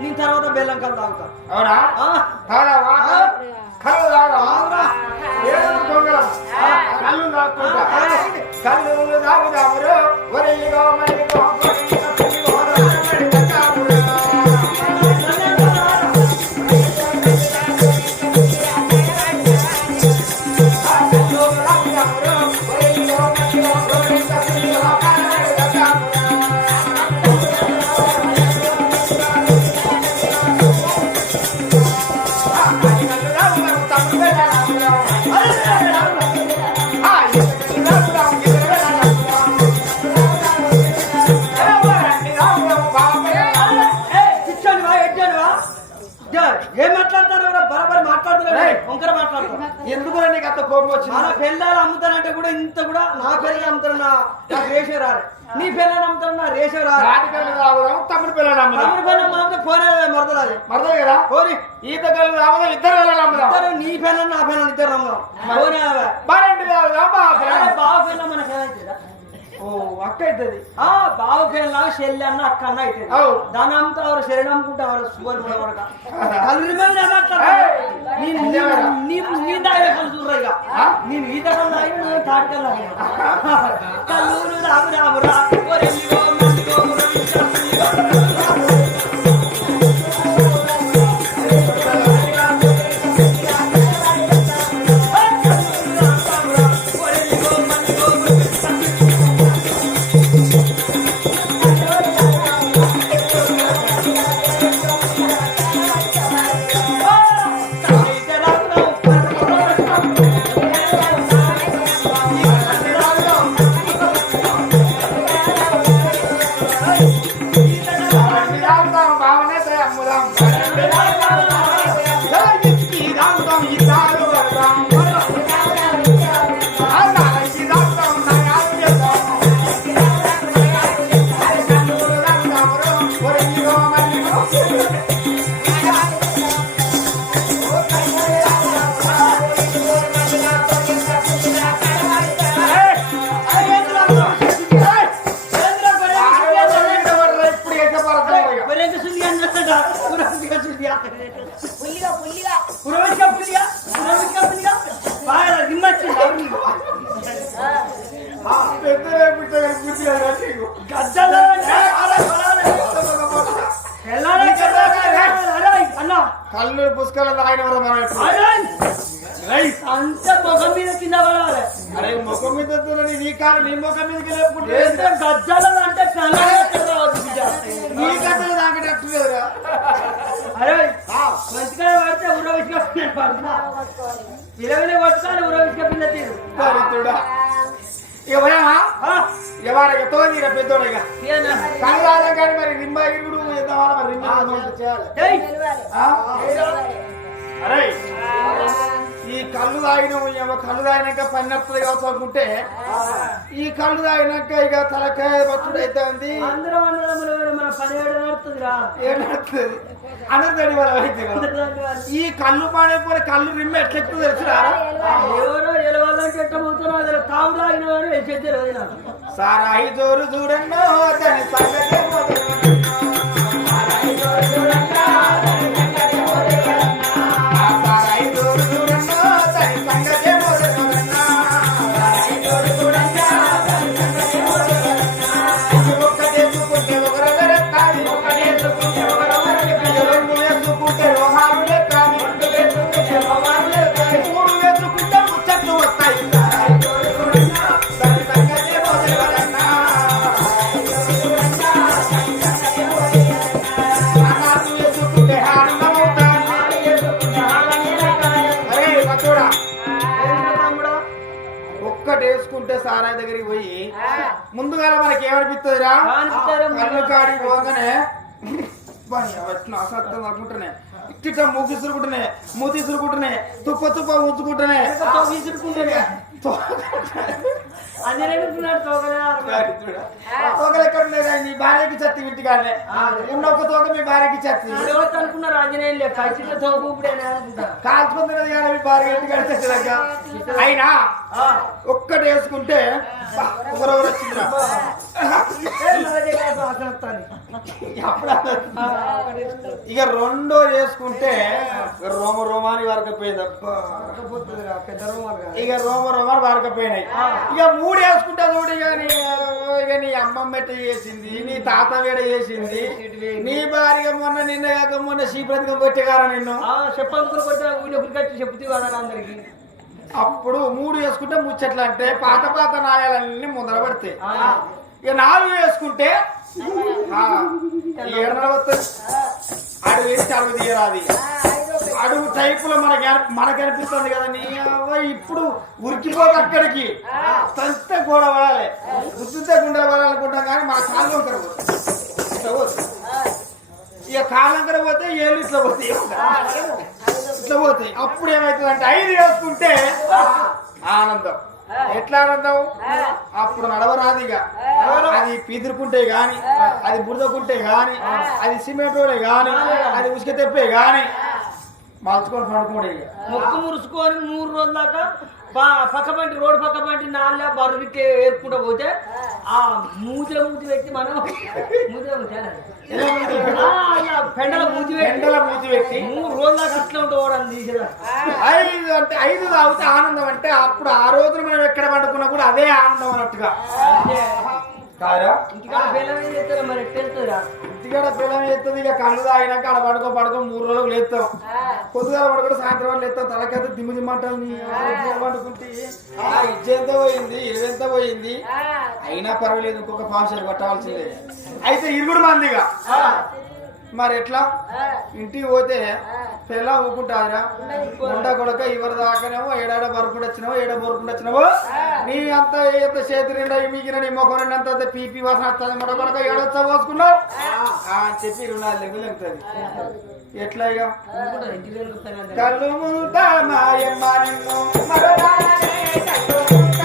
నేను తర్వాత బెల్లం కలు తాగుతా. అవునా? తాగావా. కళ్ళు తాగావా. కళ్ళు తాగుకుంటా కళ్ళు తాగుదామురు వంకర ఎందుకు నీకు అంత కోపం మన వచ్చింది పిల్లలు అమ్ముతానంటే కూడా ఇంత కూడా నా పిల్లలు అమ్ముతారు నా నాకు రేషే రారు నీ పిల్లలు అమ్ముతారు నా రేషే రారు రాటి కళ్ళు తాగుదాం తమ్ముడు పిల్లలు అమ్ముదాం తమ్ముడు పిల్లలు అమ్మితే పోనే మరదలాలి. మరదలు కదా? పోని. ఈత కళ్ళు తాగుదాం ఇద్దరు పిల్లలు అమ్ముదాం ఇద్దరు నీ పిల్లలు నా పిల్లలు ఇద్దరు అమ్ముదాం పోనీ బాగా బావ పిల్ల మనకి ఏమైతుందా ఓ అక్క అవుతుంది ఆ బావ పిల్ల చెల్లి అన్న అక్క అన్న అయితే అవు. దాని అమ్ముతావారు శరీరం అమ్ముకుంటావారు సువర్ వరక. నేను ఈత నువ్వు తాటికల్లా కళ్ళు రాము రాము రా పడతాయి పుల్లిగా పుల్లిగా. పెద్దలే పుట్టగా పుట్టిగా కళ్ళు పుస్తకాలు తాగిన వల్ల మనం ఎట్లా? రైట్. అంత ముఖం మీద కింద పడాలి. అరే ముఖం మీద నీ కాలు నీ ముఖం ఏంటో గజ్జాలలో అంటే కళ్ళ. నీ లేదురా అరే మంచిగా పడితే ఉరవిసుక పిల్ల పడుతున్నా ఇరవై కొట్టుకొని ఉరవిసుక పిల్ల తీరు. దరిద్రుడా. ఇక పోయామా ఎవరు ఎత్తో నీర పెద్దోడు ఇక. తీయనా? కళ్ళు తాగాం కానీ మరి రిమ్మ ఇరుగుడు ఎద్దామా మరి ఇరుగుడు చేయాలి? అరే. ఈ కళ్ళు తాగిన కళ్ళు తాగినాక పన్నప్పుడు కావచ్చు అనుకుంటే ఈ కళ్ళు తాగినాక ఇక తలకాయ పట్టుడు అవుతుంది అందరం మన అందరి ఈ కళ్ళు పాడైపోయి కళ్ళు రిమ్మ ఎట్లా ఎక్కువ తెలుసురా? ఎవరో ఎలవాలంటే ఎట్టబోతున్నా అసలు తాము తాగిన వారు జోరు చూడన్నో ఒక్కటి వేసుకుంటే సారాయి దగ్గరికి పోయి ముందుగా మనకి ఏమనిపిస్తుందిరా? కళ్ళు కాడి పోగానే అసత్యం అనుకుంటున్నాయి. ఇట్లా మూకి ఇసురుకుంటున్నాయి మూతి ఇసురుకుంటున్నాయి తుప్ప తుప్ప ఉంచుకుంటున్నాయి తోకలే ఎక్కడ నీ భార్యకి చత్తి ఇంటికానే ఉన్న ఒక తోక మీ భార్యకి చత్తి. అనుకున్నారు ఆంజనేయులు అనుకుంటా కాల్చుకుంటున్నది కానీ మీ భార్య ఇంటికాడ తెచ్చలేక అయినా ఒక్కటి వేసుకుంటే ఒకరెవరు ఇక రెండో చేసుకుంటే రోమ రోమాని వరకపోయింది. ఇక రోమ రోమాని వరకపోయినాయి. ఇక మూడు వేసుకుంటా చూడు ఇక నీ ఇక నీ అమ్మమ్మ ఎట్ట చేసింది నీ తాత వేడ చేసింది నీ భార్య మొన్న నిన్న కాక మొన్న శీప్రతికం పెట్టగారా నిన్ను? చెప్పనుకుని కొట్టే చెప్తే అందరికి? అప్పుడు మూడు వేసుకుంటే ముచ్చట్లు అంటే పాత పాత నాయాలన్నీ ముందర పడతాయి. ఆ. ఇక నాలుగు వేసుకుంటే వస్తుంది. అడుగు వేసి అడుగు తీయరాది అడుగు టైపులో మనకి మనకు అనిపిస్తుంది కదా నీ అవ్వ ఇప్పుడు ఉరికిపోక అక్కడికి. తంతే గోడ పడాలి. గుర్తుంటే గుండెలు పడాలనుకుంటాం కానీ మన కాళ్ళు వంకర పోతుంది. ఇక కాళ్ళంకర పోతే ఏళ్ళు ఇట్లా పోతాయి. ఇట్లా పోతాయి. అప్పుడు ఏమవుతుంది అంటే ఐదు వేసుకుంటే ఆనందం. ఎట్లా ఆనందం అప్పుడు నడవరాదిగా. అది పీదురుకుంటే గాని అది బురదకుంటే గాని అది సిమెంట్ రోడే గాని అది ఉసుక తెప్పే గాని మలుచుకొని పడుకోండి ఇక మొక్కు మురుసుకొని మూడు రోజుల దాకా పక్క పంటి రోడ్డు పక్క పంటి నాలుగు బరువుకి ఏర్పుకుంటూ పోతే ఆ. మూతిలో మూతి పెట్టి మనం మూతిలో మూతి పెండల మూతి పెట్టి ఎండల మూతి పెట్టి మూడు రోజుల అట్లా ఉంటాడు తీసేదా? ఐదు అంటే ఐదు తాగితే ఆనందం అంటే అప్పుడు ఆ రోజున మనం ఎక్కడ పండుకున్నా కూడా అదే ఆనందం అన్నట్టుగా. కారా ఇంటికాడ పిల్లలు ఏం చేస్తారో మరి ఎట్లా వెళ్తుందిరా ఇంటికాడ పిల్లం ఎత్తుంది ఇక కళ్ళు తాగినాక ఆడ పడుకో పడుకో మూడు రోజులు లేస్తాం. పొద్దుగా పడుకుంటే సాయంత్రం వరకు లేస్తాం తలకైతే దిమ్ము దిమ్మంటావు నీ పండుకుంటే. ఆ ఇచ్చేంత పోయింది ఇరవెంత పోయింది? అయినా పర్వాలేదు ఇంకొక ఫంక్షన్ పట్టవలసిందే. అయితే ఇరుగుడు మందిగా మరి ఎట్లా? ఇంటికి పోతే పిల్ల ఊకుంటారా ఉండ కొడక ఎవరి దాకానేమో ఏడాడ బరుకుడు వచ్చినావో ఏడ బరుకుడు వచ్చినావో. నీ అంత ఎంత చేతి నిండా మిగిలిన నీ ముఖం నిండా అంత పీపీ వాసన వస్తుంది మొడ కొడక ఏడొచ్చా పోసుకున్నావు ఆ. అని చెప్పి లెగ్గులు ఎక్కుతుంది ఎట్లా ఇక మూతా మాయమ్మ నిన్ను కళ్ళు మూతా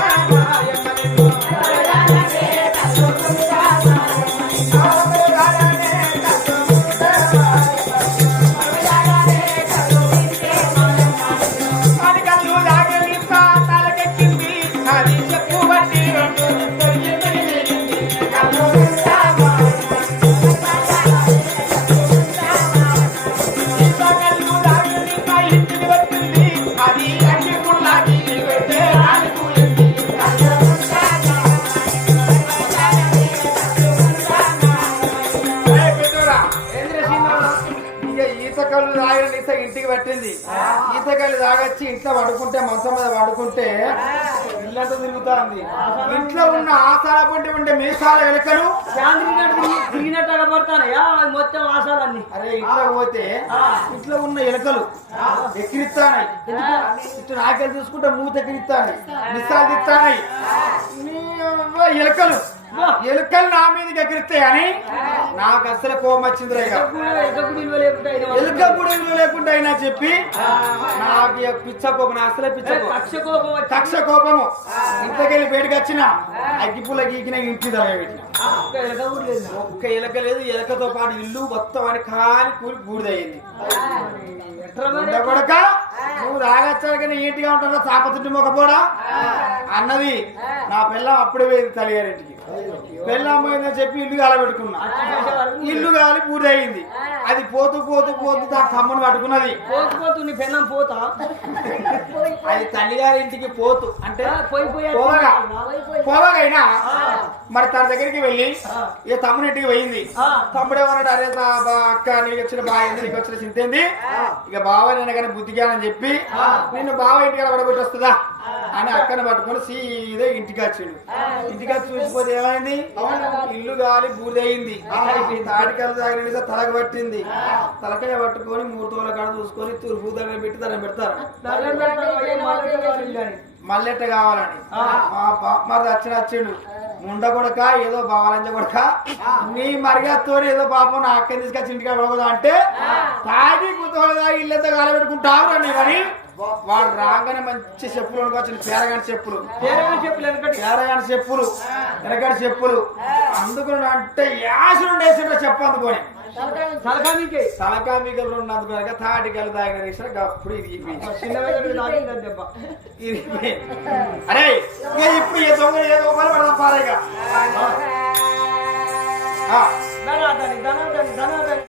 కళ్ళు తాగొచ్చి ఇంట్లో పడుకుంటే మంచం మీద పడుకుంటే ఇల్లంతా తిరుగుతాంది. ఇంట్లో ఉన్న ఆసాల పంటి ఉండే మీసాల ఎలుకలు తిరిగినట్టు మొత్తం ఆశాలన్నీ అరే ఇంట్లో పోతే ఇంట్లో ఉన్న ఎలుకలు ఎక్కిరిస్తానాయి ఇటు నాకెళ్ళి చూసుకుంటే మూత ఎక్కిరిస్తానాయి మిసాలు ఎలుకలు. ఎలుకలు నా మీదకి ఎక్కిరిస్తాయి అని నాకు అసలు కోపం వచ్చింది. ఎలుక కూడా విలువ లేకుండా అయినా చెప్పి నాకు పిచ్చ కోపం అసలే పిచ్చ కోపం కక్ష కోపము. ఇంతకెళ్ళి బయటకు వచ్చిన అగ్గిపుల్ల గీకిన ఇంటి ఒక్క ఎలక లేదు. ఎలకతో పాటు ఇల్లు మొత్తం అని కాలి కూలి బూడిదయ్యింది? కొడక నువ్వు తాగచ్చారు కానీ ఏంటిగా ఉంటుందో చాపతుంటి మొక్కపోడా అన్నది నా పిల్లం అప్పుడే పోయింది తల్లిగారింటికి పోయిందని చెప్పి ఇల్లు కాలబెట్టుకున్నా. ఇల్లు కాలి బూడిదయ్యింది అది పోతూ పోతూ పోతూ దాని కమ్మను పట్టుకున్నది. పోతు పోతు నీ పెన్నం పోతా? అది తల్లిగారి ఇంటికి పోతు. అంటే పోవగా. పోవగైనా. మరి తన దగ్గరికి వెళ్ళి. ఇక తమ్ముని ఇంటికి పోయింది. తమ్ముడు ఏమన్నాడు అరే అక్క నీకు వచ్చిన బాగా నీకు వచ్చిన చింతేంది ఇక బావ నేను కానీ బుద్ధిగానని చెప్పి నిన్ను బావ ఇంటికి పడగొట్టి వస్తుందా? అని అక్కని పట్టుకొని సీదే ఇంటికి వచ్చిండు. ఇంటికి వచ్చి చూసిపోతే ఏమైంది? ఇల్లు గాలి బూడిదయింది తాటికలు తాగిన తలకు పట్టింది. తలకాయ పట్టుకొని మూడు తోల కాడ చూసుకొని తూర్పు దగ్గర పెట్టి తన పెడతారు. మల్లెట్ట కావాలని. మా వచ్చిన వచ్చిండు. ముండ కొడక ఏదో బావాలంజ కొడక నీ మరిగతో ఏదో పాపం నా అక్కని తీసుకొచ్చి ఇంటికి పడకూడదు అంటే తాగి తాగి ఇల్లంతా కాలబెట్టుకుంటావు నీ కానీ వాడు రాగానే మంచి చెప్పులు కొనుకొచ్చిన పేరగాని చెప్పులు. పేరగాని చెప్పులు వెనకటి చెప్పులు అందుకు అంటే యాసులు వేసిండ్రు చెప్పు అందుకొని. మిగలు ఉన్నందుకు కనుక తాటికలు తాగిన అప్పుడు ఇది అరే ఇప్పుడు ఏ దొంగ ఏ దొంగలు పడదాం పారేగా.